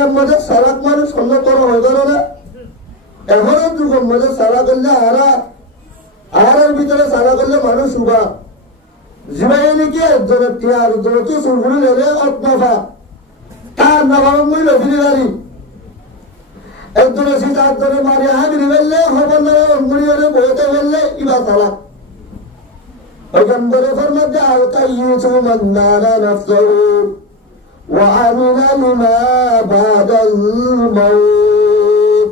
দুনিয়ার মধ্যে সারাক মানুষ অন্য করা হয়ে গেল না এখনো যুগের মধ্যে সারা করলে আহারের ভিতরে সারা করলে মানুষ উবা জীবাই নাকি একজনের টিয়ার একজনের তো সুরগুলি গেলে অতনাফা তার নাভাব মূল্য ফিরে গাড়ি একজনের সীতা একজনের মারি হাবিরি ফেললে হবার না অঙ্গুলি হলে বইতে ফেললে ইবা সারা পয়গম্বরে ফরমাতে আলকাইয়িসু মান নারা নাফসাহু ওয়া আমিনা লিমা বাদাল মাউত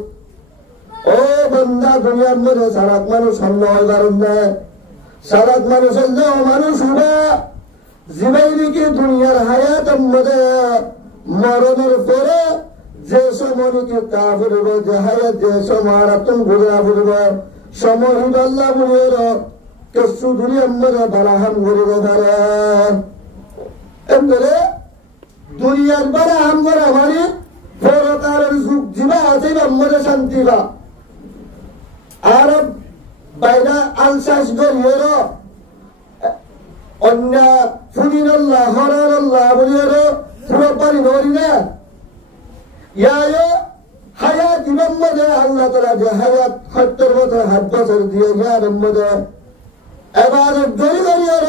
ও বান্দা দুনিয়ার মধ্যে সারাক মানুষ অন্য হয় কারণ দেয় সারাক মানুষের দেহ মানুষ উড়া জীবাই নাকি দুনিয়ার হায়াতের মধ্যে মরণের পরে যে সময় নাকি তা ফুরব যে হায়াত যে সময় রাতুন ঘুরে ফুরব সময় আল্লাহ বলির কিছু দুনিয়ার মধ্যে বারাহাম ঘুরিব পারে এমনি দুনিয়ার বারাহাম করা মানে পরকালের যুগ জীবা আছে মধ্যে শান্তি বা আর বাইরা আলসাস গরিয়ের অন্য ফুদিনাল্লাহ হরানাল্লাহ বলিয়ের পুরো পারি ধরি না ইয়া হায়াত ইমাম মধ্যে আল্লাহ তাআলা যে হায়াত 70 বছর 7 বছর দিয়ে ইয়ার মধ্যে এবার গরিয়ের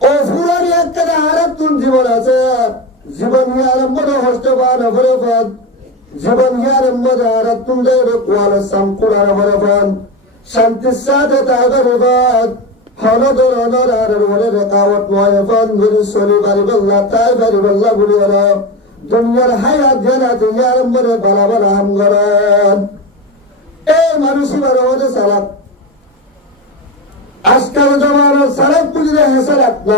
ও ফুরানি একটা আরাতুন জীবন আছে জীবন ইয়ার মধ্যে হস্ত বানা ভরফাত জীবন ইয়ার মধ্যে আরাতুন দেব কোয়াল সামকুলার ভরফাত শান্তির সাথে তাগর বাদ হনদর অনর আর ওরে রেকাওয়াত নয় ফান ধরে চলি পারিবল্লাহ তাই পারিবল্লাহ বলিয়ার দুনিয়ার হায়াত জানাতে ইয়ার মধ্যে বালা বালা হাম করেন এই মানুষই বারো হতে সালাক আজকাল জমানার সালাক বুঝলে হেসালাক ন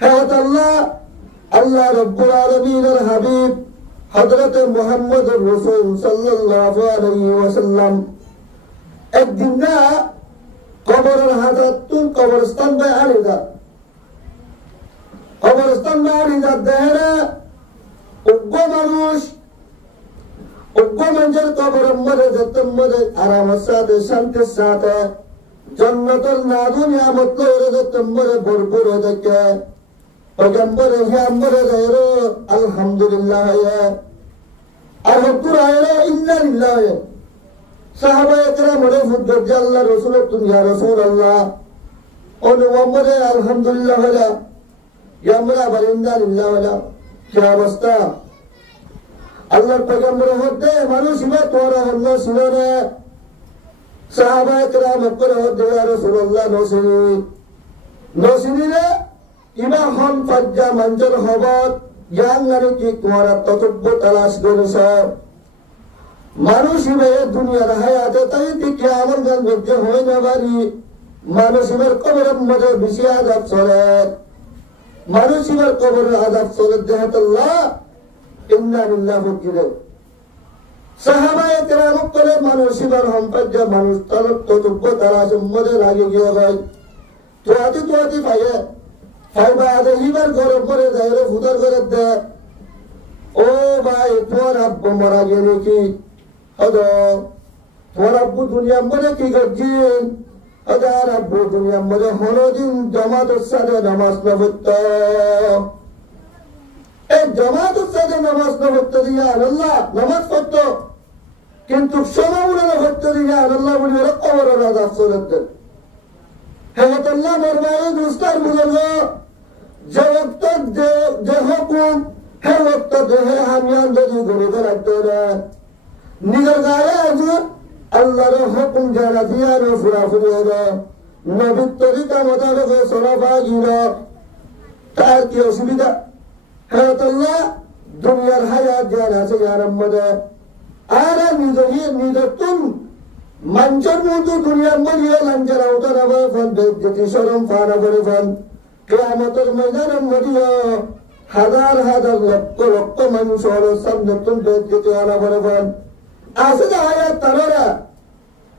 হেত আল্লাহ রব্বুল আলামিনের হাবিব হযরত মুহাম্মদুর রাসূল সাল্লাল্লাহু আলাইহি ওয়াসাল্লাম একদিন না কবরের হাজাতুন কবরস্থান বাই আলিদা কবরস্থান বাই আলিদা দেহরা উগ্র মানুষের কবরের মধ্যে যতন মধ্যে আরামের সাথে শান্তির সাথে জন্নতুল নাদু নিয়ামত লইরে যতন মধ্যে ভরপুর হয়ে থাকে পয়গম্বর হিয়াম্বরে যাইরো আলহামদুলিল্লাহ আর হতুর আয়রা ইন্না লিল্লাহ সাহাবায়ে কেরাম ওরে ফুদ্দত আল্লাহ রাসূল তুমি ইয়া রাসূলুল্লাহ অনুমরে আলহামদুলিল্লাহ ওয়ালা ইয়ামরা বারিন্দা লিল্লাহ ওয়ালা কি অবস্থা আল্লাহর পয়গম্বর হতে মানুষ ইবা তোরা আল্লাহ সুবহানে সাহাবায়ে কেরাম করে হতে ইয়া রাসূলুল্লাহ নসিনি রে ইবা হন ফাজ্জা মঞ্জর হবত ইয়াঙ্গারে কি তোরা ততব্য তালাশ করেছে মানুষ দুনিয়ার হায়াতে তাই দিকে আমার গান করতে হয় না বাড়ি মানুষ এবার কবরের মধ্যে বেশি আজাব চলে মানুষ এবার কবরের আজাব চলে দেহাতাল্লাহ ইন্না লিল্লাহি ওয়া ইন্না ইলাইহি সাহাবায়ে কেরাম করে মানুষ এবার সম্পর্কে মানুষ তার ততব্য তালাশ মধ্যে লাগে গিয়ে হয় তোয়াতি পাইয়ে ফাইবা আদে এবার গরম করে যায় রে ফুদার করে দে ও ভাই তোর আব্বু মারা গিয়ে নাকি হদো তোর আব্বু দুনিয়ার মধ্যে কি করছেন হাজার আব্বু দুনিয়ার মধ্যে হরদিন জামাতের সাথে নামাজ না পড়তো এই জামাতের সাথে নামাজ না পড়তো দিয়া আল্লাহ নামাজ পড়তো কিন্তু সমাউলা না পড়তো দিয়া আল্লাহ বলে কবরের আযাব চলতেন হ্যাঁ আল্লাহ মরবায়ে দুস্তার বুঝল যে ওয়াক্ত যে হুকুম হে ওয়াক্ত দেহে হামিয়ান যদি ঘুরে রাখতো না নিজের গায়ে আছে আল্লাহর হুকুম যারা দিয়ার ফুরাফুরি হলো নবীর তরিকা মোতাবেক সলাফা গিরা তার কি অসুবিধা হ্যাঁ আল্লাহ দুনিয়ার হায়াত যারা আছে ইয়ার মধ্যে আর নিজের তুম মঞ্চের মধ্যে দুনিয়ার মধ্যে লঞ্চের আওতার আবার ফোন যেটি সরম ফানা করে ফোন কিয়ামতের ময়দানের মধ্যে হাজার হাজার লক্ষ লক্ষ মানুষ হলো সামনে তুমি যেতে আনা করে ফোন আসলে আয়াত তারা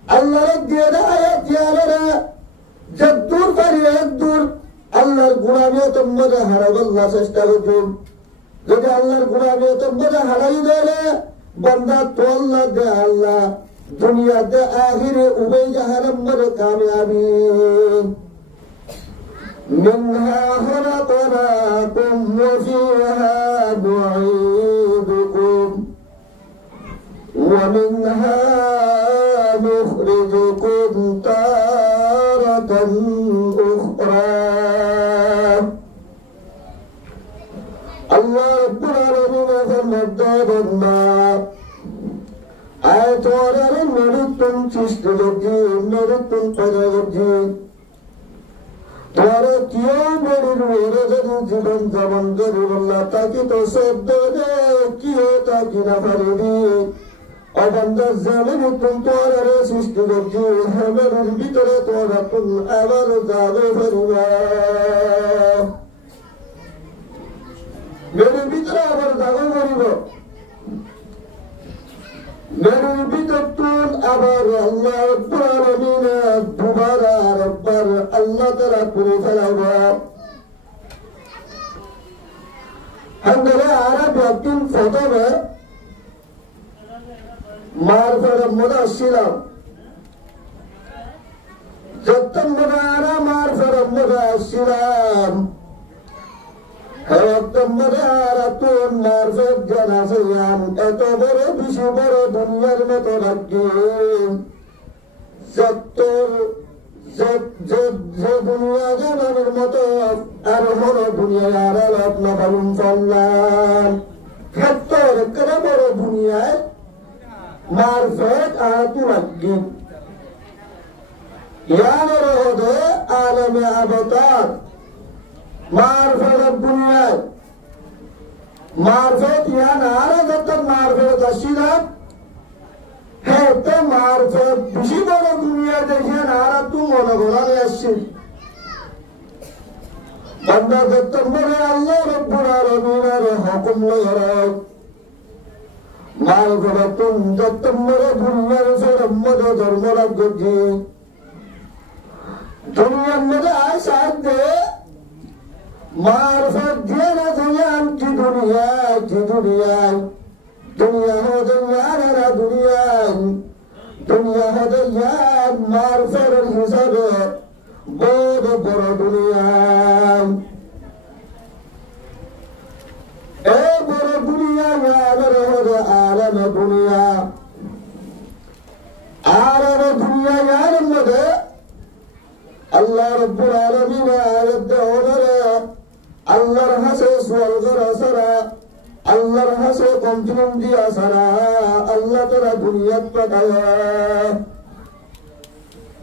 আল্লাহর দিয়ে আয়াত দিয়ারা যদ্দূর পারি একদূর আল্লাহর গুনাহে তোমাদের হারাবার চেষ্টা করুন যদি আল্লাহর গুনাহে তোমাদের হারাই দেয় বান্দা তো আল্লাহ দে আল্লাহ দুনিয়া দে আখিরে উভয় জাহান্নাম মরে কামিয়াবি মিনহা খলাকনাকুম ওয়া ফিহা নুঈদ ومنها نخرجكم تارة أخرى الله رب العالمين فرمدنا آياتنا نردتم تشتغلتي نردتم قدرتي তোমার কেউ মেরির ওরে যদি জীবন যেমন গরিবল্লাহ তাকে তো শব্দ দে কেউ তাকে না পারিবি অবন্ধার জামিন তুমি তোমার সৃষ্টি করছি হেমের ভিতরে তোরা তুমি আবার যাবে পারিবা মেরির ভিতরে আবার যাবে পারিব মেরির ভিতর তুল আবার আল্লাহ রাব্বুল আলামিন দুবার আরেকবার আল্লাহ তাআলা করে ফেলাইবা হাঙ্গরে আরব একদিন প্রথমে মার ফেরার মধ্যে আসছিলাম যত্তম মনে মার ফেরার মধ্যে আসছিলাম এত বড় বেশি বড় দুনিয়ার মতো লাগবে যে দুনিয়া জানানোর মতো আর বড় দুনিয়ায় আর আলাপ না পালন করলাম ক্ষেত্র বড় দুনিয়ায় মারফত আতু লাগবে ইয়ানের হদে আলমে আবতার মারফত দুনিয়ায় মারফত ইয়ান আর যত মারফত আসিলাম হ্যাঁ তো মারফত বেশি বড় দুনিয়া দেখিয়ে আর তু মনে করারে আসছি বান্দা যত মনে আল্লাহ রব্বুল আলামিনের হুকুম লয় মারফত তুম যত মনে দুনিয়ার ফেরম মনে ধর্ম রাখছি দুনিয়ার মধ্যে আসাদ দে मार्फत देना दुनियान की दुनिया दुनिया हो दुनिया दुनिया हो दुनिया मार्फत हिसाब बहुत बड़ा दुनिया ए बड़ा दुनिया यार हो आलम दुनिया यार मदे अल्लाह रब्बुल आलमीन आयत होनरे আল্লাহর হাসে সোয়াল করা সারা আল্লাহর হাসে কমফিডেন্স দিয়া সারা আল্লাহ তারা দুনিয়াত পাঠায়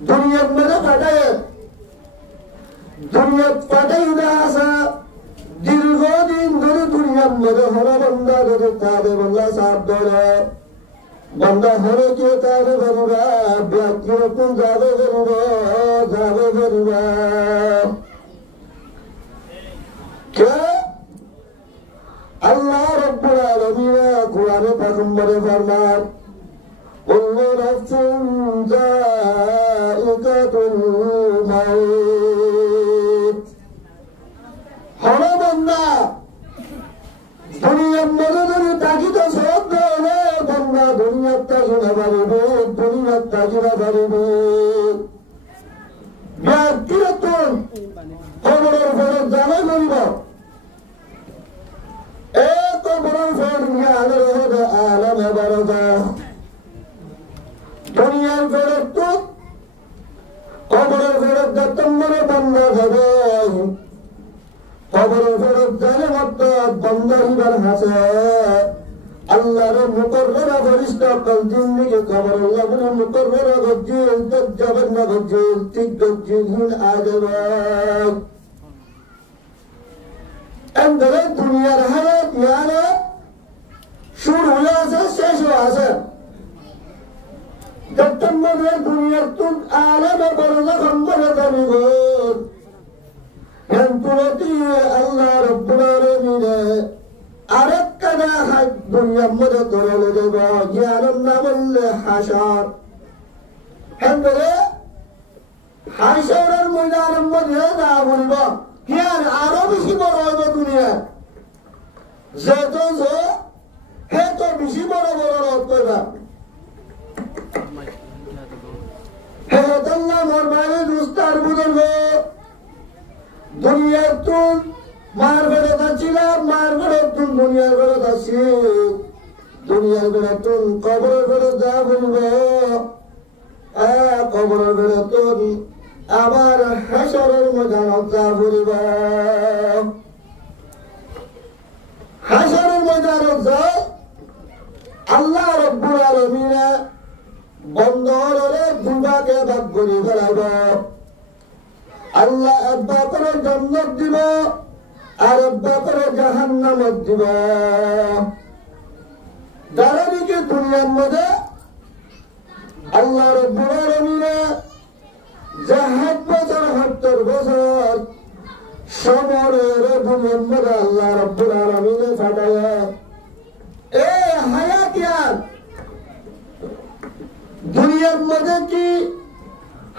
দুনিয়াত মেরে পাঠাই না আসা দীর্ঘদিন ধরে দুনিয়ার মেরে হরা বন্ধা ধরে তাদের বন্ধা সাপ ধরে বন্ধা হরে কে তারে ধরিবা ব্যক্তি রকম যাবে ধরিবা আল্লাহ রব্বুল আলামিন কুরআনে পয়গম্বরে ফরমান কুল্লু নাফসিন যায়িকাতুল মাউত হলো বান্দা দুনিয়ার মধ্যে তাকি তো সব দেবে বান্দা দুনিয়ার তাকি না পারিবে ব্যক্তিরতন খবরের ফেরত জানা করিব আলম বারদা দুনিয়ার ফেরত তো খবরের ফেরত দত্তম্বরে বন্ধ হবে খবরের ফেরত জানে মত বন্ধ হইবার হাসে আল্লাহর মুকররা ফেরেশতা কল জিন্দেগি খবর আল্লাহ বলে মুকররা গজ্জিল তজ্জাবান না গজ্জিল ঠিক গজ্জিল আজবা এন্ডরে দুনিয়ার হালত ইয়ানে শুরু হয়ে আছে শেষ হয়ে আছে দত্তম্বরে দুনিয়ার তুন আলমে বড় খম্বরে দাবিব হেন্তুরতি আল্লাহ রব্বুল আলামিনে আরেকটা হাত দুনিয়ার মধ্যে করে দেব জ্ঞানের নাম বললে হাসার হেন্তুরে হাসারের ময়দানের মধ্যে না বলব জ্ঞান আরো বেশি বড় হইব দুনিয়া যেহেতু হে তো বেশি বড় রদ করবা হে আল্লাহ মরবানি দুস্তার বুজুর্গ দুনিয়ার তুন মার ফেরত আসছিলাম মার ফেরত তুন দুনিয়ার ফেরত আসছি দুনিয়ার বেড়াতুন কবরের বেড়ে যা বলব কবরের বেড়াতুন আবার হাসরের ময়দানত যা বলব হাসরের ময়দানত যা আল্লাহ রব্বুল আলামিন বন্দরে দুবাকে ভাগ করে ফেলাইব আল্লাহ আব্বা করে জান্নাত দিব আর আব্বা করে জাহান্নামত দিব দাঁড়ানিকে দুনিয়ার মধ্যে আল্লাহ রব্বুল আলামিন 70 বছর সমরের দুনিয়ার মধ্যে আল্লাহ রব্বুল আলামিন ফাটায় এ হায়াতিয়ান দুনিয়ার মধ্যে কি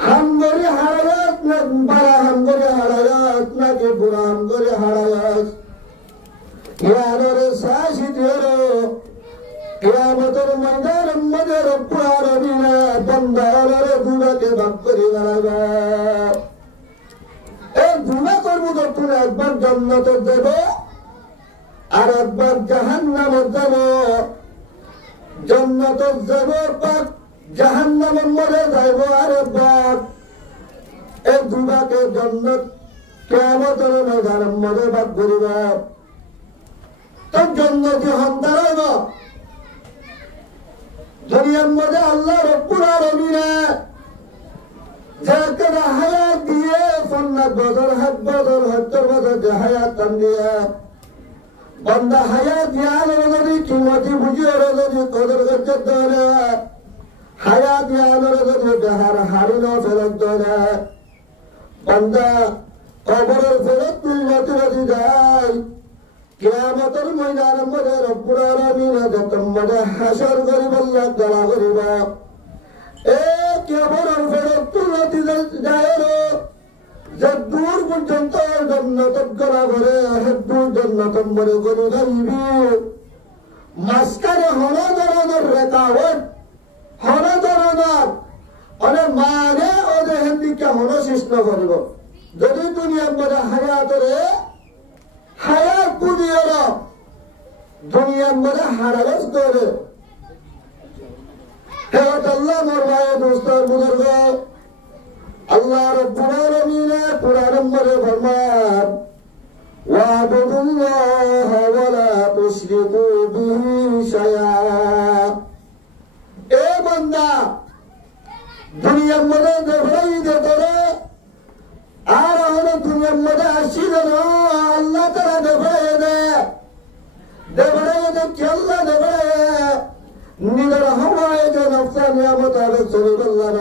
হামগরি হারায়াত না বারা হামগরি হারায়াত নাকি বুড়া হামগরি হারায়াত ইয়ারে সাশি দিরো কিয়ামতের ময়দানের মধ্যে রব্বুল আলামিন বান্দারে দুবাকে ভাগ করে বাড়াবে এই দুবা করবো যখন একবার জান্নাতে যাব আর একবার জাহান্নামে যাব জান্নাতে যাব পাক জাহান্নামের মধ্যে যাইব আর একবার এই দুবাকে জান্নাত কিয়ামতের ময়দানের মধ্যে ভাগ করিব তো জান্নাতি হন দাঁড়াইব দুনিয়ার মধ্যে আল্লাহ রব্বুল আলামিন যাকে হায়াত দিয়ে 50 বছর 70 বছর যে হায়াত দান দিয়ে বান্দা হায়াত দিয়ার যদি কিমতি বুঝিয়ে যদি কদর করতে দেয় হায়াত দিয়ার যদি দেহার হারিল ফেরত দেয় বান্দা কবরের ফেরত তুলতে যদি যায় কিয়ামতের ময়দানের মধ্যে রব্বুল আলামিন তোমাদের হাসর করিব আল্লাহ তাআলা করিব এ কবরের ফেরত তুলতে যায় যে দূর পর্যন্ত জান্নাত করা করে দূর জান্নাত মরে করে যাইবি মাঝখানে হন ধরনের রেখাওয়াট হন ধরনের মানে ওদের হিন্দিকে হন সৃষ্টি করিব যদি দুনিয়ার মধ্যে হায়াতরে হায়াত পুজিয়ে দুনিয়ার মধ্যে হারালস করে হে আল্লাহ মোর ভাই দোস্তর বুজুর্গ আল্লাহ রব্বুল আলামিন কুরআন মধ্যে ফরমান ওয়াবুদুল্লাহ ওয়া লা তুশরিকু বিহি শাইআ এ বান্দা দুনিয়ার মধ্যে দেখাই দে তোরে আর হলো দুনিয়ার মধ্যে আসি যেন আল্লাহ তারা দেখাই দে কি আল্লাহ দেখাই নিজের হওয়ায় যে নফসা নিয়ামত আবে চলে বললাম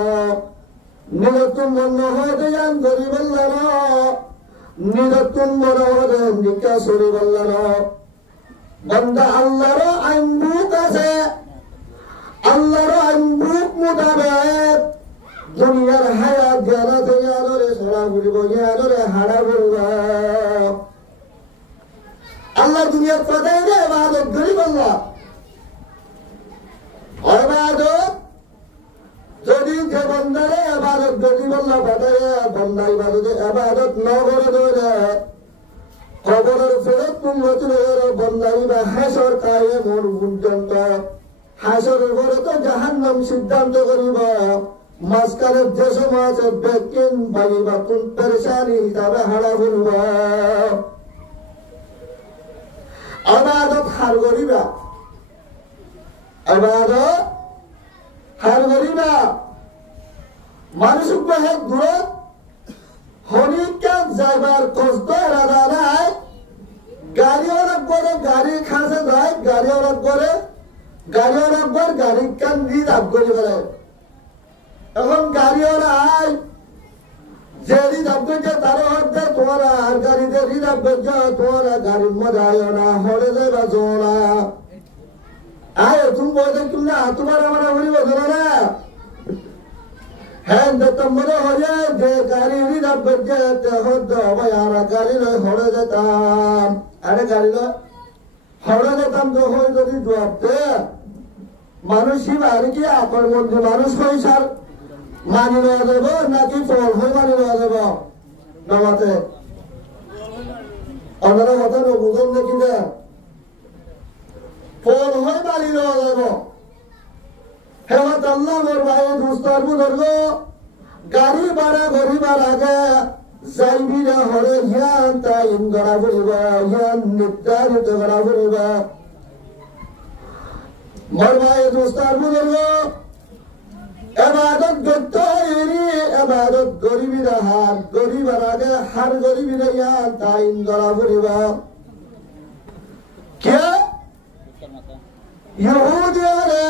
নিজতুন মন হতে যান করি বললাম নিজতুন মন হতে নিকা সরি বললাম বান্দা আল্লাহর আইনবুক আছে আল্লাহর আইনবুক মোতাবেক দুনিয়ার হায়াত জ্ঞানাতে জ্ঞানরে সরা ঘুরিব জ্ঞানরে হারা ঘুরব আল্লাহ দুনিয়ার পদায় রে ইবাদত করি বললাম ইবাদত যদি যে বন্দারে ইবাদত করি বললাম পদায় বন্দা ইবাদত ন করে ধরে কবরের ফেরত তুলতে বন্দাই বা হাসর কায়ে মন পর্যন্ত হাসরের পরে তো জাহান্নাম সিদ্ধান্ত করিব মাঝখানে যে সময় আছে বেকিন বাড়িবা কোন পেরেশানি হিসাবে হারা করব ইবাদত হার করিবা ইবাদত হার করিবা মানুষকে হেক দূরত হনিকা যাইবার কষ্ট রাধা নাই গাড়ি অনেক করে গাড়ি খাসে যায় গাড়ি অনেক করে গাড়ি কান দিয়ে দাব করি বলে এখন গাড়িওয়ালা আয় যে রিজার্ভ করছে তারও হচ্ছে তোমারা আর গাড়িতে রিজার্ভ করছে তোমারা গাড়ির মধ্যে আয়ো না হরে যাইবা না আয় তুমি বলতে তুমি না তোমার আমার বলিব না হ্যাঁ মনে হয়ে যে গাড়ি রিজার্ভ করছে হচ্ছে ভাই আমরা গাড়ি লয় হরে যেতাম আরে গাড়ি লয় হরে যেতাম যখন যদি জবাব দে মানুষই বাড়ি কি আপন মন্দির মানুষ পয়সার মানি নেওয়া যাব নাকি ফল হয়ে মানি নেওয়া যাব নামাতে আপনারা কথা বুঝুন নাকি না ফল হয়ে বালি লওয়া যাব হেমত আল্লাহ মোর ভাই দুস্তার বুজুর্গ গাড়ি ভাড়া গরিবার আগে যাইবিরা হরে হিয়ান তাইন করা পড়িবা হিয়ান নির্ধারিত করা পড়িবা মোর ভাই দুস্তার বুজুর্গ এবাদত করতে এরি এবাদত গরিবিরা হার গরিবার আগে হার গরিবিরা হিয়ান তাইন করা পড়িবা কে ইহুদিয়ারে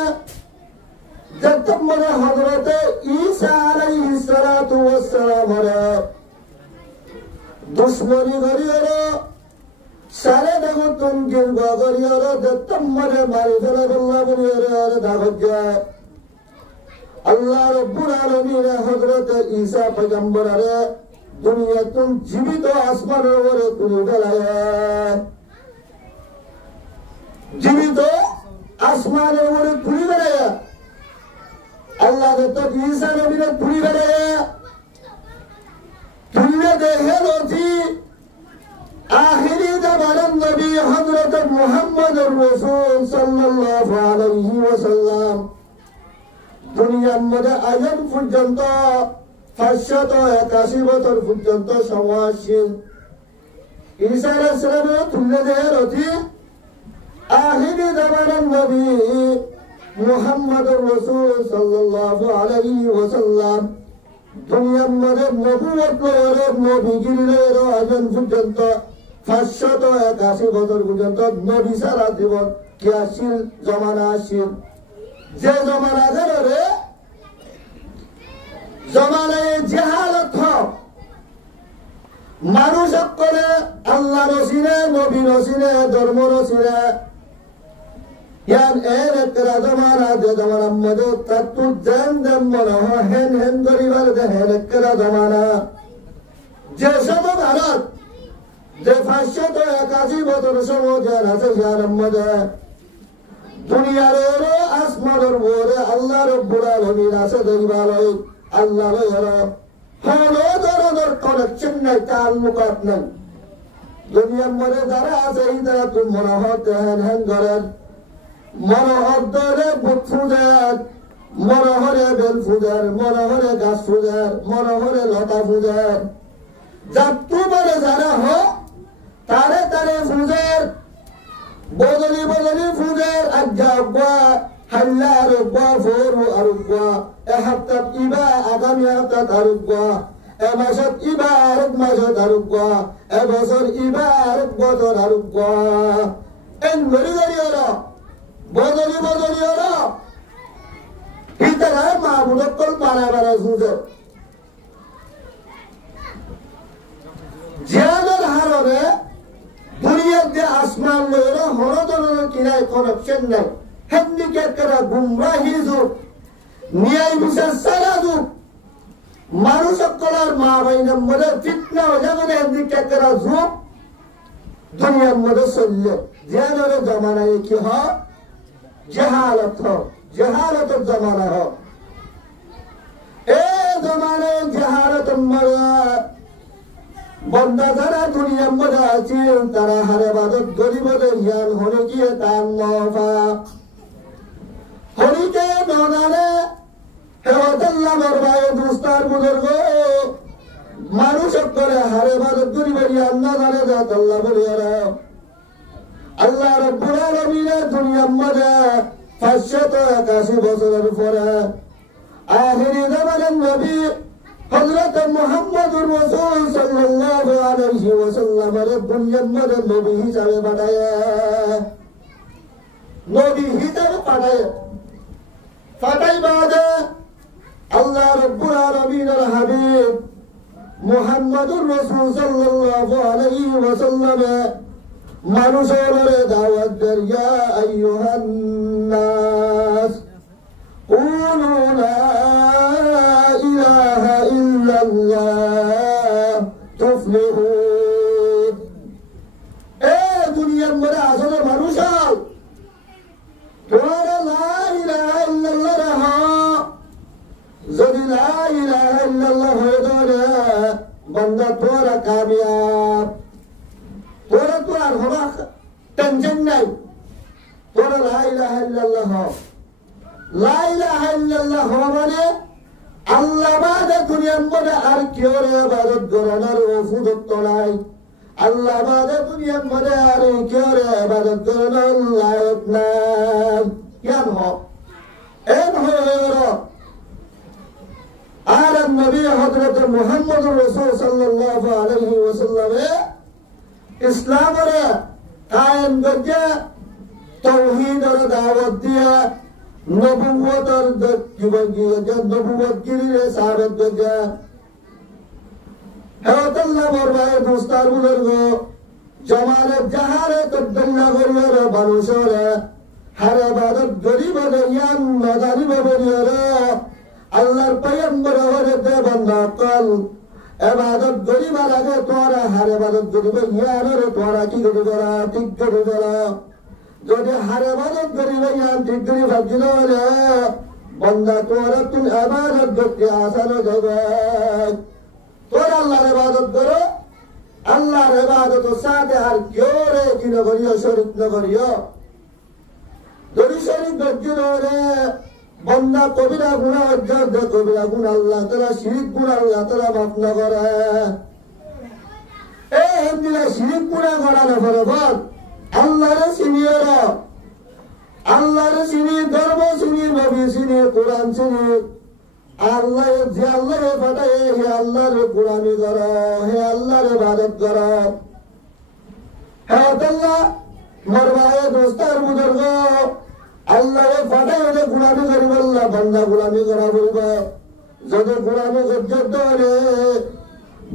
जब मेरे हजरत ईसा अलैहिस्सलातु वस्सलाम रे दुश्मनी करियो सारे देखो तुम गिर करियो जब मेरे मारी फला अल्लाह बोलियो रे दावत जाए अल्लाह रब्बुल आलमीन हजरत ईसा पैगंबर रे दुनिया तुम जीवित आसमान रे तुली गलाए जीवित आसमान रे तुली गलाए अल्लाह ने तो ईसा नबी ने पूरी बनाया तुमने देखे रोती आखिरी ज़माने नबी हज़रत मोहम्मद रसूल सल्लल्लाहु अलैहि वसल्लम दुनिया में आयन फुजंता फशतो एकासी बतर फुजंता समाशिल ईसा अलैहिस्सलाम ने तुमने देखे रोती आखिरी ज़माने नबी मुहम्मद रसूल सल्लल्लाहु अलैहि वसल्लम दुनिया में नबुवत लो नबी गिरले रो आजन पर्यंत 581 বছর পর্যন্ত নবী সারা জীবন কি আসিল জমানা আসিল যে জমানা ধরে জমানায় জাহালত মানুষ করে আল্লাহ রসিনে নবী রসিনে ধর্ম রসিনে यान एक राजमाना दे जमाना मदो तत्तु जन जन मनो हेन हेन गरीबार दे हेन एक राजमाना जे सब भारत जे 581 বছর সময় যে রাজে যার মদে দুনিয়ার রে আসমানের ওরে আল্লাহ রব্বুল আলামিন আছে দেইবালয় আল্লাহ রে হলো ধরনের কানেকশন নাই তাল্লুকাত নাই দুনিয়ার মধ্যে যারা আছে ইদারা তুমি মনে হতে হেন হেন করেন মনোহর দরে বুট ফুজার মনোহরে বেল ফুজার মনোহরে গাছ ফুজার মনোহরে লতা ফুজার যাত্তু বলে যারা হোক তারে তারে ফুজার বদলি বদলি ফুজার আজ্ঞা আব্বা হাল্লা আরব্বা ফোরু আরব্বা এ হাপ্তাত ইবা আগামী হাপ্তাত আরব্বা এ মাসত ইবা আরেক মাসত আরব্বা এ বছর ইবা আরেক বছর আরব্বা এন মরি গড়ি হলো বদলি বদলি হলো ভিতরে মাহবুদকল বাড়া সুযোগ জিয়াদের হারবে দুনিয়ার যে আসমান লইল হরদনের কিনায় কানেকশন নাই হ্যান্ডিক্যাপ করা গুমরাহি যুগ নিয়াই বিচার সারা যুগ মানুষ সকলের মা বাইনের মধ্যে ফিতনা হয়ে মানে হ্যান্ডিক্যাপ করা যুগ দুনিয়ার মধ্যে চললে জিয়াদের জমানায় কি হয় जहालत हो जहालत जमाना हो ए जमाने जहालत मरा बंदा जरा दुनिया मरा चीन तारा हरे बादत गरीबों ज्ञान होने की तान्नोफा होनी के नौनाने हेवतल्ला मरवाए दोस्तार बुजुर्गो मानुष करे हरे बादत गरीबों ज्ञान ना जाने जात अल्लाह बोलिया আল্লাহ রাব্বুল আলামিন দুনিয়ার মধ্যে 581 বছরের পরে আখিরি জামানার নবী হযরত মুহাম্মদুর রাসূল সাল্লাল্লাহু আলাইহি ওয়াসাল্লাম এর দুনিয়ার মধ্যে নবী হিসাবে পাঠায় বাদে আল্লাহ রাব্বুল আলামিনের হাবিব মুহাম্মদুর রাসূল সাল্লাল্লাহু আলাইহি ওয়াসাল্লাম মানুষের দাওয়াত দেন ইয়া আইয়ুহান নাস কুলু লা ইলাহা ইল্লাল্লাহ তুফলিহুন এ দুনিয়ার মধ্যে আসলে মানুষ তোমরা লা ইলাহা ইল্লাল্লাহ রাহা যদি লা ইলাহা ইল্লাল্লাহ হয়ে ধরে বান্দা তোরা কামিয়াব তোরা তো আর হবা টেনশন নাই তোরা লা ইলাহা ইল্লাল্লাহ। লা ইলাহা ইল্লাল্লাহ মানে আল্লাহ বাদে দুনিয়ার মধ্যে আর কেউ ইবাদত করানোর উপযুক্ত নাই। আল্লাহ বাদে দুনিয়ার মধ্যে আর কেউ ইবাদত করানোর লায়ক নাই। কেন এন হয়ে গেল। আর নবী হযরত মুহাম্মদ রাসূল সাল্লাল্লাহু আলাইহি ওয়াসাল্লামে ইসলামের কায়েম করতে তাওহীদের দাওয়াত দিয়ে নবুয়তের নবুয়তগিরির সাহাবত করতে হেওয়াতাল্লাহ বরবায় দুস্তার বুজুর্গ জমানে জাহারে তদ্দল্লা করিয়ার মানুষের হার ইবাদত গরিব ইয়ান মাদানি বলিয়ার আল্লাহর পয়গম্বর হযরত বান্দা কল ইবাদত গরিবার আগে তোরা হার ইবাদত গরিব ইয়ানের তোরা কি করিবরা ঠিক করিবরা। যদি হার ইবাদত গরিব ইয়ান ঠিক করি ভাবছিল হলে বান্দা তোরা তুই ইবাদত করতে আসান যাবে। তোরা আল্লাহর ইবাদত করো। আল্লাহর ইবাদতের সাথে আর কেউ রে কি না করিও শরীক না করিও। যদি শরীক করছিল হলে বন্দা কবিরা গুণা অর্জন কবিরা গুণ আল্লাহ তারা শিরিক গুণ আল্লাহ তারা মাফ না করে। এই হিন্দিরা শিরিক গুণা করানো করে বল আল্লাহরে চিনিয়ে আল্লাহরে চিনি ধর্ম চিনি নবী চিনি কোরআন চিনি আল্লাহ যে আল্লাহরে পাঠায় হে আল্লাহর কোরআনি কর হে আল্লাহর ইবাদত কর। হে আল্লাহ মরবায়ে দোস্তার বুজুর্গ আল্লাহ পাঠায় হলে গুলামি করিব আল্লাহ বান্দা গুলামি করা বলব। যদি গুলামি করতে হলে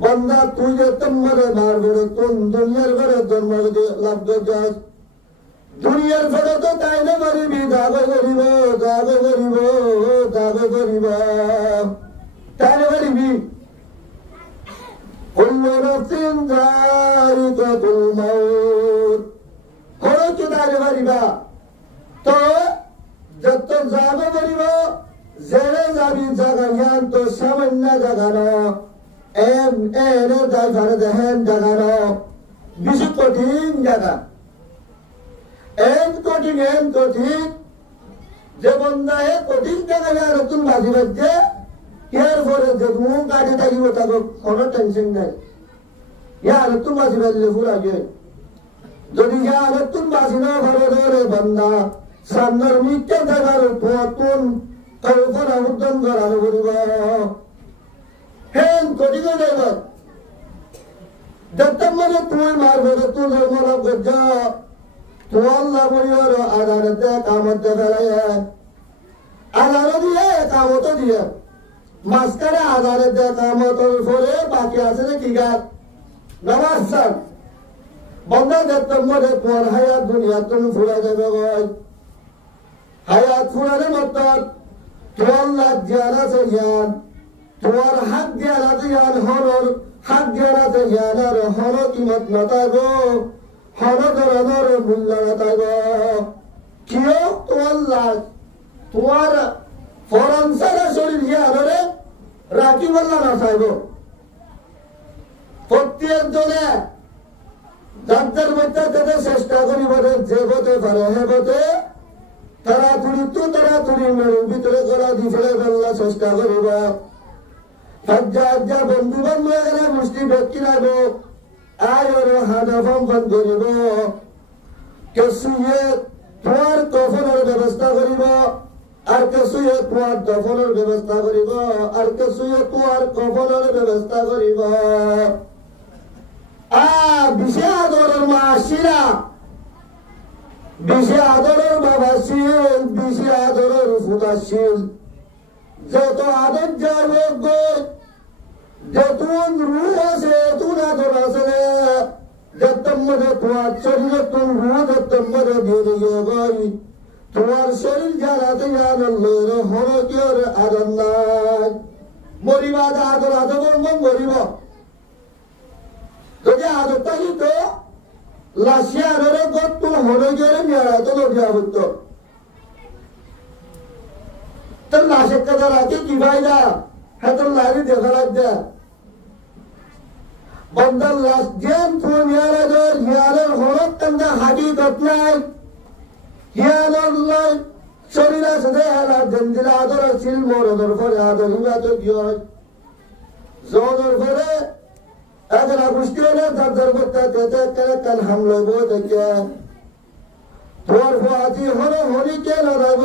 বান্দা তুই যে তোমারে মারবে তুম দুনিয়ার ঘরে জন্ম যদি লাভ করছাস দুনিয়ার ঘরে তো তাই না করিবি দাবে করিব দাবে করিব দাবে করিব তাই না করিবি। কুল্লু নাফসিন যায়িকাতুল মাউত হলো কি দাঁড়ে পারিবা। তো যত যাবে পারিব জেনে যাবি জায়গা জ্ঞান তো সামান্য জায়গানো এনে জায়গার দেখেন জায়গানো বেশি কঠিন জায়গা এন কঠিন যে বন্ধা হে কঠিন জায়গা নতুন বাজি বাজছে এর পরে দেখবো গাড়ি থাকিব তাকে কোনো টেনশন নাই। ইয়ার নতুন বাজি বাজলে পুরা গে যদি ইয়ার নতুন বাজি না ভালো ধরে বন্ধা সামনের মিথ্যা জায়গার নতুন কল্পনা উদ্যম করানো বলিব হেন কঠিন যাইব যতম মানে তুমি মারবে তুই ধর্ম লাভ করছ তো আল্লাহ বলিবার আদালতে কামতে ফেলাইয়া আদালত দিয়ে কামত দিয়ে মাঝখানে আদালতে কামতর ফলে বাকি আছে না কি গাছ নামাজ সার বন্ধা যতম মানে তোমার হায়াত দুনিয়া তুমি ফুরা যাবে ভাই হায়াত ফুরালে মত তোমার লাভ জ্ঞান আছে জ্ঞান তোমার হাত জ্ঞান আছে জ্ঞান হনর হাত জ্ঞান আছে জ্ঞান আর হন কিমত নতাইব হন ধরনের মূল্য নতাইব। কিয় তোমার লাভ তোমার ফরান্সারা শরীর জ্ঞানরে রাখি বললা না চাইব। প্রত্যেক জনে যাদের মধ্যে তাদের চেষ্টা করিব যে হতে পারে হে হতে তাড়াতাড়ি মেরুর ভিতরে করা দি ফেলে ফেললা চেষ্টা করিব। যা বন্ধু বান্ধব এখানে মুসলিম ব্যক্তি রাখবো আয়র হানা ফম্পন করিব কেসুয়ে তোমার কফনের ব্যবস্থা করিব আর কেসুয়ে তোমার দফনের ব্যবস্থা করিব আর কেসুয়ে তোমার কফনের ব্যবস্থা করিব। বিশে আদরের মা শিরা বিশে আদরের বাবা শিল বিশে আদরের ফুটা শিল যত আদর যাবে যতুন রুহ আছে তুন আদর আছে যতম মধ্যে তোমার শরীরে তুম রুহ যতম মধ্যে দিয়ে দিয়ে গই তোমার শরীর জানাতে জানলের হল কি আদর নাই মরিবা আদর আদর মরিব যদি আদর থাকি তো লাশিয়া আদরে গত হলে গেলে মেয়েরা তো লড়িয়া হতো তোর লাশের কথা রাখে কি ভাইরা হ্যাঁ তোর লারি দেখা লাগছে বন্দার লাশ যেন তুই ইয়ারের হরক কান্দা হাগি ঘটনায় হিয়াল্লাহ শরীর আছে হেলা দেন দিলে আদর ছিল মরণের পরে আদর হিবাত কি হয় জনের পরে এখন গোষ্ঠী হলে দাদার করতে কাল হামলা বই দেখে তোমার ভুয়াতি হরে হরিকে না যাব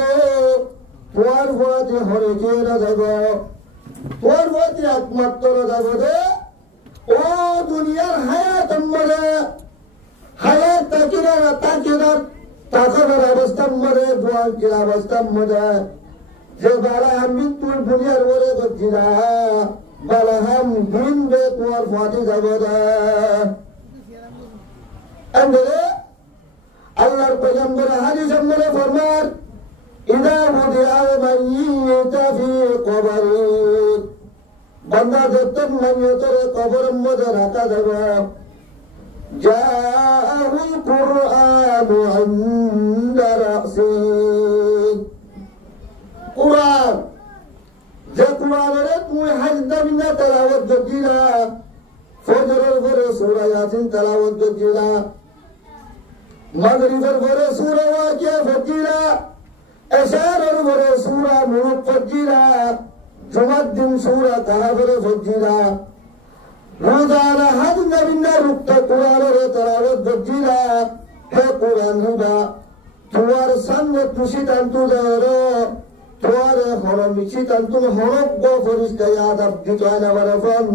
তোমার ভুয়াতি হরিকে না যাব তোমার ভুয়াতি একমাত্র যাব রে ও দুনিয়ার হায়াত মরে হায়াত তাকিরা তাকানোর অবস্থা মরে দোয়ার অবস্থা মরে যে বালা আমি তুই দুনিয়ার মরে করছি না বালা হাম দিন বে তোমার ভুয়াতি যাব রে এমরে আল্লাহর পয়গম্বর হাদিস আমরে ফরমান ইদা বুদিআল মাইয়িত ফি কবরি বান্দা যতন মাইয়তের কবরের মধ্যে রাখা যাবে জাআহুল কুরআনু ইনদা রাসি কুরআন যে কুরআনের তুমি হাজদা বিনা তেলাওয়াত করছিলা ফজরের পরে সূরা ইয়াসিন তেলাওয়াত করছিলা মাগরিবের পরে সূরা ওয়াকিয়া ফজিলা এশারের পরে সূরা মুলক ফজিলা জুমার দিন সূরা কাহাফের ফজিলা রোজার হাজ নবিনা রুক্ত কুরআনের তেলাওয়াত ফজিলা হে কুরআন হিবা তোমার সামনে তুষি তান্তু দেরো তোমার হরমিছি তান্তু হরক গো ফরিস্তা আদাব দিতায় না বরফন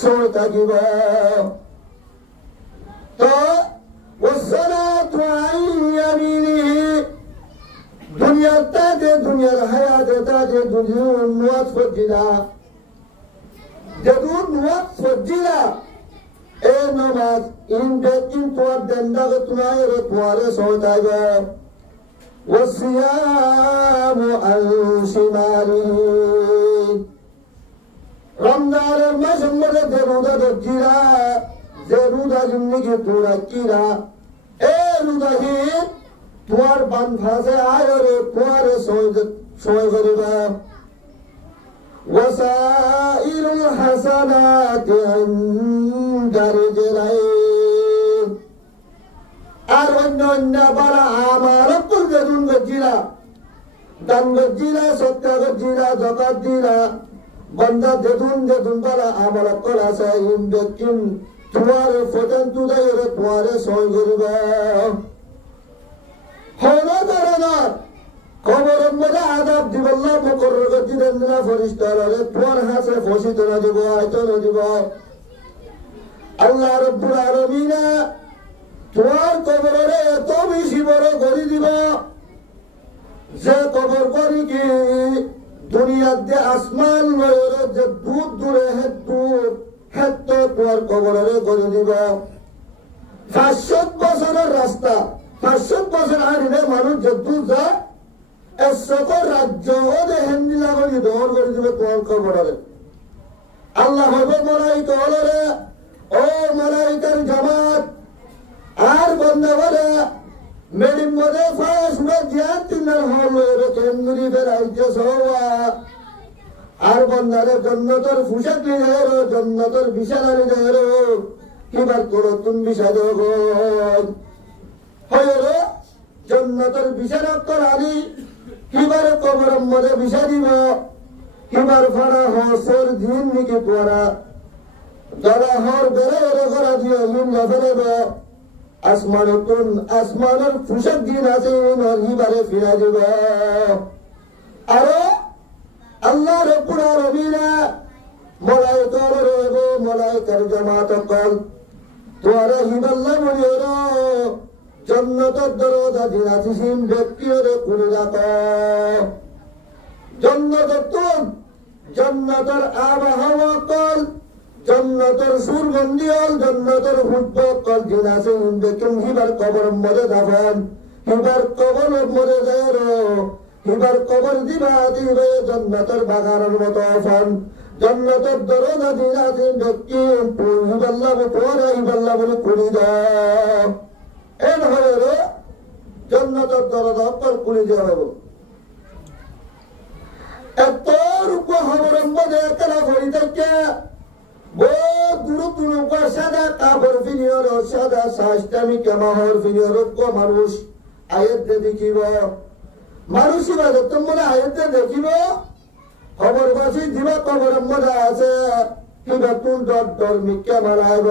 সই থাকিব তো والصلاة عن يمينه دنيا تاجي دنيا الحياة تاجي دنيا النوات فجلا جدون نوات فجلا اے نماز ان بیتین توار دندگ تنائے رتوارے سوتا گا والصيام عن شماله رمضان المشمر درودة دجلا জেরুদা জিন্দিগি তোরা কিরা এ রুদাহীন তোমার বান ভাসে আয়রে তোমার সয় করিবা ওয়াসাইলুল হাসানাতি ইনদা রিজলাইন আর অন্য বালা আমার করবে দুন গজিলা দান গজিলা সত্য গজিলা যাকাত দিলা বান্দা দেদুন বালা আমার করা সাইন বেকিন তোমার ফতন তুদাইরে তোমারে সই করিবা হলো ধরনা কবরের মধ্যে আযাব দিবাল্লাহ মুকরর গতি দেন না ফেরেশতারে তোমার হাসে ফসিত না দিব আয়ত না দিব আল্লাহ রাব্বুল আলামিন তোমার কবরে এত বেশি বড় করে দিব যে কবর করি কি দুনিয়াতে আসমান লয়ের যে দূর দূরে হেত দূর হেত্তো তোমার কবরে করে দিব 500 বছরের রাস্তা 500 বছর আগে মানুষ যদু যা এসকর রাজ্য ওদের হেন্দিলা করে দৌড় করে দিবে তোমার কবরে আল্লাহ হবে মালাইকা হলরে ও মালাইকার জামাত আর বন্ধা বলে মেডিম মধ্যে ফাঁস জ্ঞান তিনার হল কেন্দ্রী বেড়াইছে সৌয়া আর বন্ধারে জন্নতর ফুসাক নিয়ে জন্নতর বিশাল নিয়ে কিবার করো তুমি বিষাদ হয়ে জন্নতর বিশাল আনি কিবার কবর মধ্যে বিষা দিব কিবার ফাড়া হসর দিন নিকে পড়া দলা হর বেড়ে করা দিয়ে লিমলা ফেলে আসমানের ফুসাক দিন আছে হিবারে ফিরা দিব আরো আল্লাহ রাব্বুল আলামিন মালাইকার রেগো মালাইকার জামাত কল তোরা হিবাল্লাহ বলিরা জান্নাতের দরজা দিনাতিসিন ব্যক্তিরে খুলে রাখো জান্নাতের আবহাওয়া কল জান্নাতের সুরগন্ধি হল জান্নাতের হুব্ব কল দিনাতিসিন ব্যক্তিন হিবার কবর মধ্যে দাফন হিবার কবর মধ্যে যায় হিবার কবর দিবা দিবে জান্নাতের বাগানের মতো আফান জান্নাতের দরজা দিনাতে ব্যক্তি হিবাল্লাহ পরে হিবাল্লাহ বলে খুলে দাও এন হয়ে রে জান্নাতের দরজা পর খুলে দেওয়া হবে এত রূপ খবরের মধ্যে একলা ভরি থাকে বহুত দূর সাদা কাপড় ফিনিয়র সাদা সাষ্টামি কেমাহর ফিনিয়র মানুষ আয়াতে দেখিব মানুষই বাজে তোমরা আয়াতে দেখিব খবর বাসি দিবা খবর মজা আছে কিবা তুল ডর মিক্কা মারাইব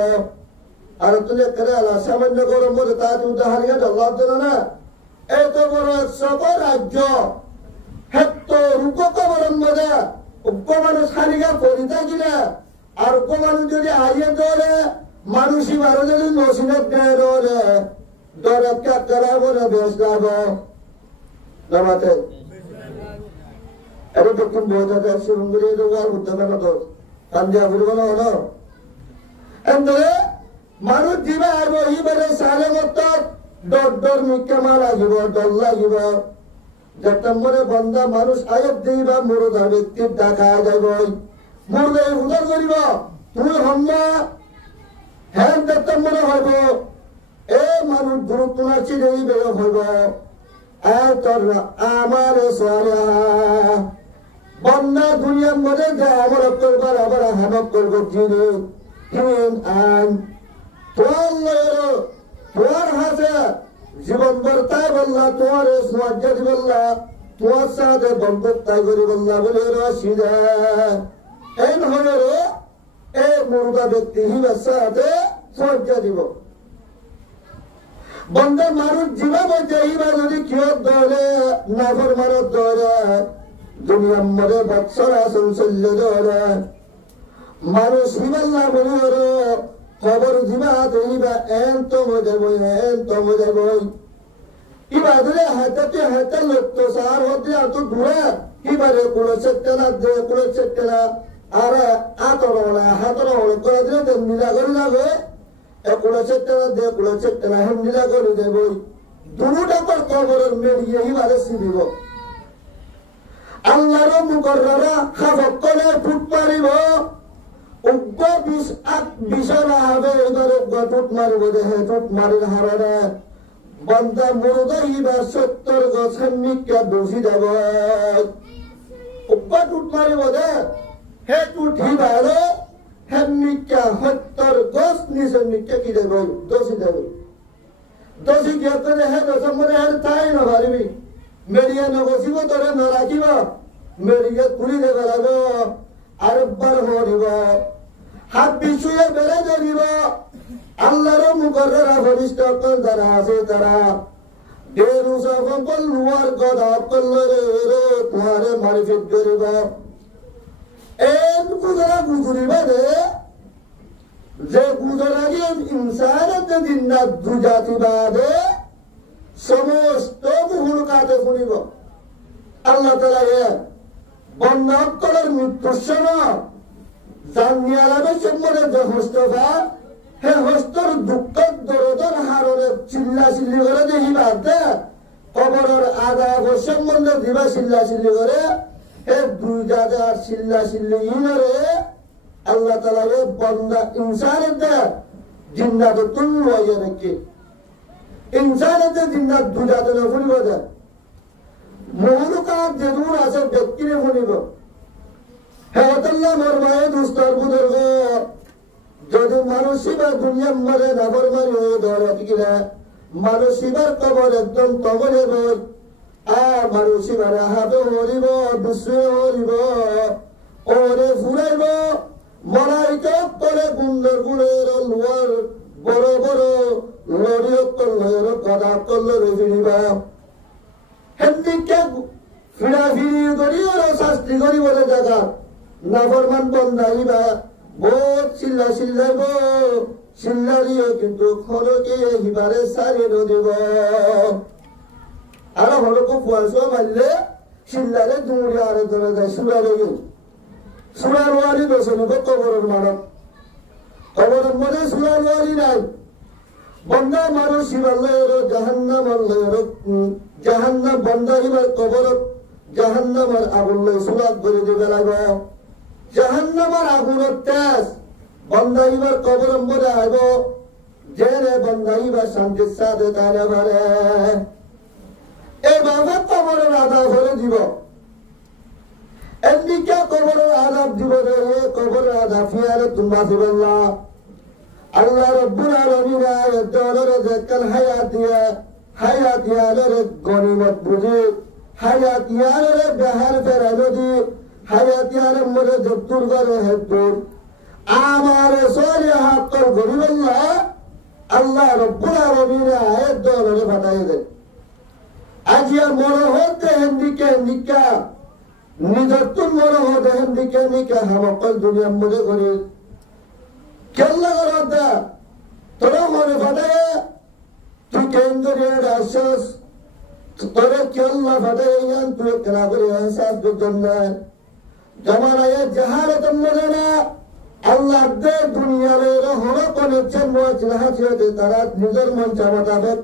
আর তুমি করে আলা সামান্য গরম মধ্যে তা তুমি হারিয়ে আল্লাহ দিল না এত বড় সকল রাজ্য হেত্ত রূপ খবরের মধ্যে মানুষ হারিয়া করি থাকিলে আর মানুষ যদি আইয়ে ধরে মানুষই বারো যদি নসিনত দেয় ধরে দরে কাকড়া বলে বেশ লাভ নামাতে এটা দক্ষিণ বোঝা যায় শিবঙ্গুরি আর উঠতে পারে তো কান্দিয়া ঘুরব না হলো এমনি মানুষ দিবা আইব ইবারে সালে মত ডর মিক্কামা লাগিব ডর লাগিব যেতমরে বন্ধা মানুষ আয়াত দিবা মুরদা ব্যক্তির দেখা যাইব মুরদা উদার করিব তুই হম্মা হ্যাঁ যেতমরে হইব এ মানুষ গুরুত্ব নাচি দেই বের হইব তোর আমার সোয়ালা বন্ধা দুনিয়ার মধ্যে যে আমার করবার আবার হানক করব জিনি হিন আইন তোমার হাতে জীবন বর্তায় বললা তোমার সমাজ্জাতি বললা তোমার সাথে বন্ধুত্বাই করি বললা বলে রসিদা এই নহলে এই মুরগা ব্যক্তি হিবার সাথে সমাজ্জা দিব বন্ধে মানুষ জীবা বলছে হিবা যদি কিয়ত ধরে নাফর মারত ধরে দুনিয়ার মধ্যে বৎসর আসন চল্য ধরে মানুষ হিবাল্লা বলি খবর দিবা দিবা এত মজা বই ইবা দিলে হাতে লোকতো সার হতে এত ঘুরে ইবারে কুড়ো চেটে না দে কুড়ো চেটে না আর হাতর করে দিলে মিলা করে যাবে কুড়ো চেটে না দে কুড়ো চেটে না হেমদিলা করে দেবই দুটা পর খবরের মেরিয়ে ইবারে সিবিব আল্লাহর মুকররা খাবক করে ফুট পারিব উগ্র বিছানা হবে এবার উগ্র টুট মারিব দেহে টুট মারির হারানে বন্ধা মুরুদ ইবার 70 গছের নিকা দোষী দেব উগ্র টুট মারিব দে হে টুট হিবার হে নিকা 70 গছ নিচে নিকা কি দেব দোষী দেব দোষী কি করে হে দোষ মরে হে তাই না পারিবি মেরিয়া নগসিব তোরে না রাখিব মেরিয়া তুলি দেবে লাগো আরেকবার হরিব হাত বিছুয়ে বেড়ে ধরিব আল্লাহর মুকররা ফরিস্ত অকল যারা আছে তারা দেরু সকল লুয়ার গদা অকল রে তোমারে মারিফিত করিব এন গুজরা গুজরিব রে যে গুজরা গিয়ে ইনসানের যে দিনরাত দুজাতি বাদে সমস্ত মুহুলকাতে শুনিব আল্লাহ তাআলা বন্যা অকলের মৃত্যুর সময় জানিয়ালাবে সম্বন্ধে যে হস্তফা হে হস্তর দুঃখ দরদর হাররে চিল্লা চিল্লি করে দেখি বাদে কবরের আদা সম্বন্ধে দিবা চিল্লা চিল্লি করে হে দুই জায়গার চিল্লা চিল্লি ইনরে আল্লাহ তাআলা বন্দা ইনসানের দে জিন্নাত তুল্লু হয়ে রেখে ইনসানের দে জিন্নাত দুজাতে না ফুলিব দে মুহলুকাত যে দূর আছে ব্যক্তিরে ফুলিব হেতাল্লাহ মরমায়ে দুস্তার বুদুর্গ যদি মানুষিবার দুনিয়ার মরে নাবর মারি হয়ে ধরে কিনা মানুষিবার কবর একদম কবরে বই আর মানুষিবার হাতে হরিব বিশ্বে হরিব ওরে ফুরাইব মলাইকা করে গুন্ডের গুণের লোয়ার বড় বড় লড়িও করলের কদা করলে ফিরিবা হেন্দিকে ফিরা ফিরি করিও শাস্তি করিব জায়গা নাফরমান বন্ধাইবা বহুত চিল্লাইব চিল্লারিও কিন্তু খরকে হিবারে সারি নদিব আর হলকো ফুয়াশো মারলে চিল্লারে দৌড়ে আরে ধরে যায় সুরারে সুরার ওয়ারি দোষনিব কবরের মানব কবরের মধ্যে সুরার ওয়ারি নাই বন্ধা মানুষ হিবালের জাহান্নাম বন্ধা হিবার কবরত জাহান্নামের আগুন লই সুরাত করে দিবে লাগবে জাহান্নামের আগুনের তেজ বন্ধাইবার কবর মধ্যে আইব যে রে বন্ধাইবার শান্তির সাথে তারা পারে এই বাবা কবরের আদাব করে দিব এদিকে কবরের আদাব দিব রে কবরের আদাব ফিয়ারে তোমরা দিবেন না আল্লাহ রব্বুল আলামিন আয়াত দরে যে কাল হায়াত দিয়ে হায়াত ইয়ানের গনিমত বুঝি হায়াত ইয়ানের বেহার ফেরা নদী হায়াত ইয়ানের মধ্যে যদ্দুর করে হেদ্দুর আমার সলিহাত কর গরিবল্লাহ আল্লাহ রব্বুল আলামিন আয়াত দলে বাতাই দেন আজিয়া মনে হতে হেন্দিকে নিকা নিজত্তুর মনে হতে হেন্দিকে নিকা হামকল দুনিয়ার মধ্যে করে কেল্লা করতা তোরা মনে ফাটায় তুই কেন্দ্রের আশ্বাস তোরা কেল্লা ফাটায় ইয়ান তুই কেনা করে আহসাস করতেন না জমানায় জাহারতম মনে না আল্লাহ দে দুনিয়ার হলো কনেকশন মোয়াজির হাসিয়াতে তারা নিজের মন চামাতাবেক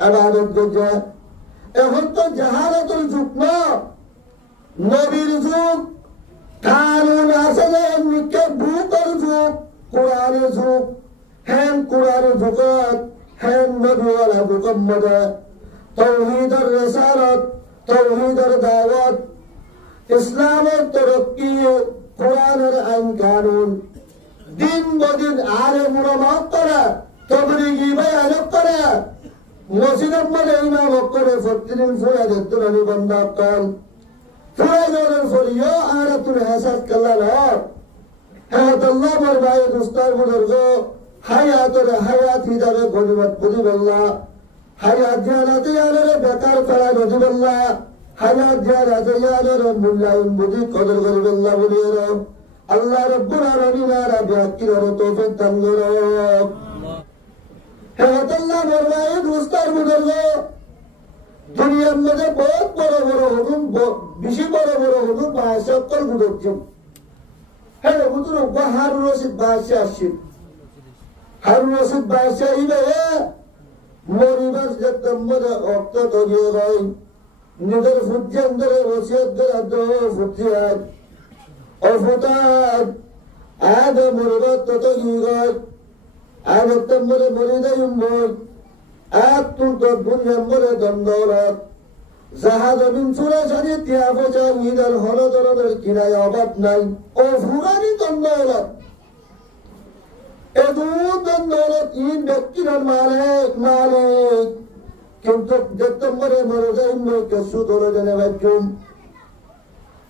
আবাদত করছে এখন তো জাহারতের যুগ না নবীর যুগ কানুন আসলে এমনিকে ভূতের যুগ কোরআনের যুগ হ্যান কোরআনের যুগত হ্যান নবীওয়ালা যুগম মধ্যে তৌহিদের রেসারত তৌহিদের দাওয়াত ইসলামের তরক্কি কোরআনের আইন কানুন দিন বদিন আরে মুরামাত করে তবলিগি বয়ান করে মসজিদের মধ্যে ইমাম করে প্রতিদিন ফুরা দেখতে বন্ধ কর ফুরা জলের ফরিও আর তুমি হাসাত কাল্লা লর হ্যাঁ আল্লাহ মোর ভাই দুস্তার বুজুর্গ হায়াতের হায়াত হিসাবে গনিমত বুঝি বললা হায়াত জানাতে ইয়ারে বেকার ফেলা নদী বললা হায়াত জানাতে ইয়ারে মূল্যায়ন বুঝি কদর করি বললা বলি আল্লাহ রব্বুল আলামিন আর বিয়াকির তৌফিক দান করো হ্যাঁ আল্লাহ মোর ভাই দুস্তার বুজুর্গ দুনিয়ার মধ্যে বহুত বড় বড় হুকুম বেশি বড় বড় হুকুম সকল বুঝছেন হ্যাঁ বুঝুন হারুন রশিদ বাদশাহ আসছেন হারুন রশিদ বাদশাহ ইবে মরিবার যে নম্বরে অর্থ তৈরি হয় নিজের ফুটিয়ান ধরে ওসিয়ত ধরে ফুটিয়ান অফুতান আজ মরিবার তত কি হয় আজ নম্বরে মরি যাই মই আজ তুই তো দুনিয়ার মরে দ্বন্দ্বরাত জাহাজ অবিন চূড়া সারি টিয়া পয়সা ঈদের হল ধরনের কিনায় অভাব নাই ও ফুরানি দ্বন্দ্বরাত দ্বন্দ্বরাত ইন ব্যক্তির মালিক মালিক কিন্তু যেতম্বরে মরে যাই মই কেসু ধরে জেনে ভাবছুম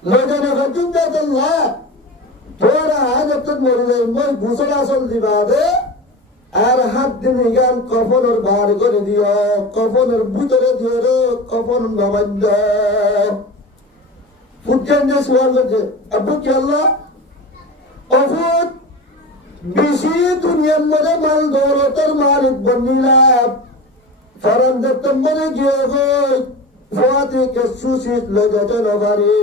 লজনে ভাবছুম যাতল্লাহ তোরা আজ মরে যাই মই ঘুষল আসল দিবা দে আর হাত দিন গান কফনের বার করে দিও কফনের ভিতরে দিও রে কফন নবাদ্য ফুটছেন যে সোয়াল করছে আব্বু কি আল্লাহ অফুট বেশি দুনিয়ার মধ্যে মাল দৌলতের মালিক বন্দিলাম ফরান দেখতাম মনে গিয়ে গই ফোয়াতে কেসু শীত লেগেছে নবারি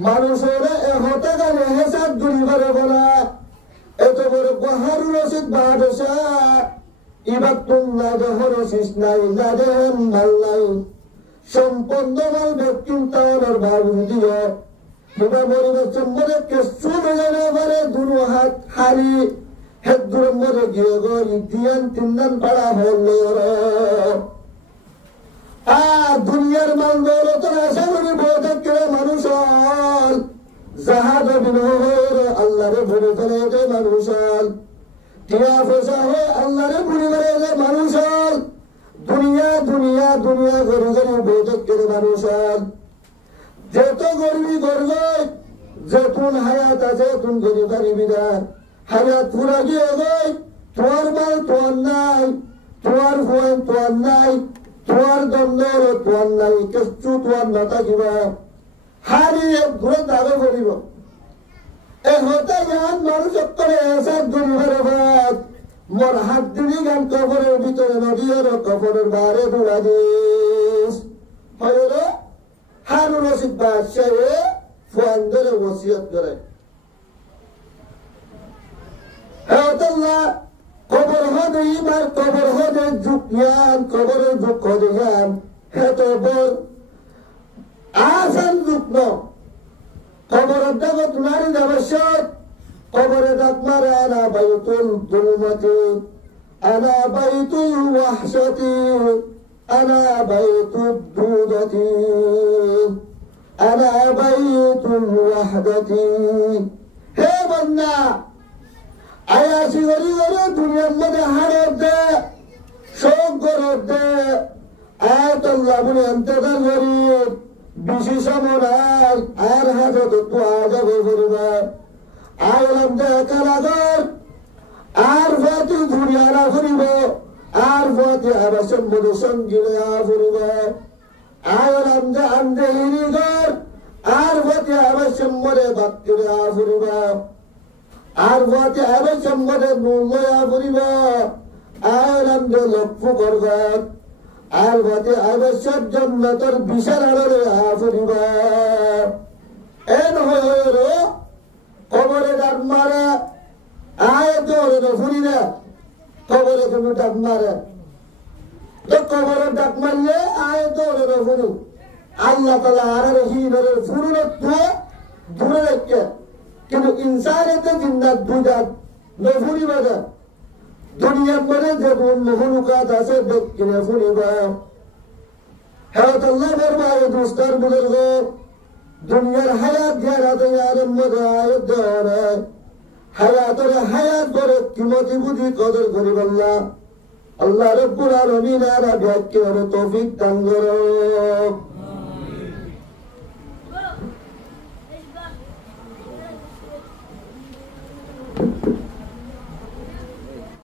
মানুষের এহতে গানে হেসাদ দুরিবারে বলা এত বড় হারুন রশিদ বাদশাহ ইবাদ তুল্লা যখন শেষ নাই না দেন ভাল নাই সম্পন্ন মাল ব্যক্তি তাওয়ার ভাব দিও কিবা মরিবার সম্বরে কেসু মেজানে পারে দুনো হাত হারি হেদ দূর মরে গিয়ে গো ইদিয়ান তিনদান পাড়া হল দুনিয়ার মাল দৌলতের আশা করি বোধ করে মানুষ জাহাজ বিনহর আল্লাহরে ভুলে ফেলে যে মানুষ টিয়া ফেসা হয়ে আল্লাহরে ভুলে ফেলে যে মানুষ দুনিয়া দুনিয়া দুনিয়া গরি গরি বোধক করে মানুষ যেত গরিবি গর্ব যেতুন হায়াত আছে তুন গরিব গরিবি না হায়াত পুরা গিয়ে গই তোমার মাল তোমার নাই তোমার ফোন তোমার নাই তোমার দ্বন্দ্ব তোমার নাই কেসু তোমার না থাকিবা হারি ঘুরে দাবি করিব এ হতে গান মানুষ করে এসে দুনিয়ার ভাত মোর হাত দিবি গান কবরের ভিতরে নদীর কবরের বারে দৌড়া দিস হয় রে হারুন রশিদ বাদশাহ ফোন ধরে ওসিয়ত করে কবর হদে ইমার কবর হদে যুকিয়ান কবরের যুগ হদে গান হেত বল আসান যুগ ন কবরের জগৎ নারী আবশ্যক কবরে ডাক মারে আনা বাইতুল দুলমতি আনা বাইতুল ওয়াহশাতি আনা বাইতুল দুদতি আনা বাইতুল ওয়াহদাতি হে বন্যা আয়াসি গরি গরি দুনিয়ার মধ্যে হারত দে শোক গরত দে আয়াতুল্লাহ বলে অন্তদার গরিব বিশেষ মনার আর হাজত তো আজাবে করবে আয়লাম কারাগর আর ফাতি ঘুরিয়ারা ফুরিব আর ফাতি আবাসন মধু সঙ্গিলে ফুরিব আয়লাম আন্দে হিরিগর আর ফাতি আবাসন মরে বাক্যরে ফুরিব আর ফাতি আবাসন মরে নুলয়া ফুরিব আয়লাম লক্ষ্য করবেন আর ফাতি আবাসন জন্নতর বিশাল আড়ে ফুরিব এন হয়ে কবরে ডাক মারে আয় দৌড়ে ফুরি না কবরে তুমি ডাক মারে তো কবরে ডাক মারলে আয় দৌড়ে ফুরু আল্লাহ তালা আর হিনের ফুরুর দূরে রেখে কিন্তু ইনসানেতে জিন্দার দুজাত নফুরি বাজা দুনিয়ার মনে যে মহলুকাত আছে দেখিনে ফুরিবা হ্যাঁ আল্লাহ বরবায় দুস্তার বুজুর্গ দুনিয়ার হায়াত জ্ঞানাতে আরম্ভ আয়ত দেওয়া হায়াতের হায়াত করে কিমতি বুঝি কদর করি বললা আল্লাহ রব্বুল আলামিন আর ব্যাখ্যার তৌফিক দান করো।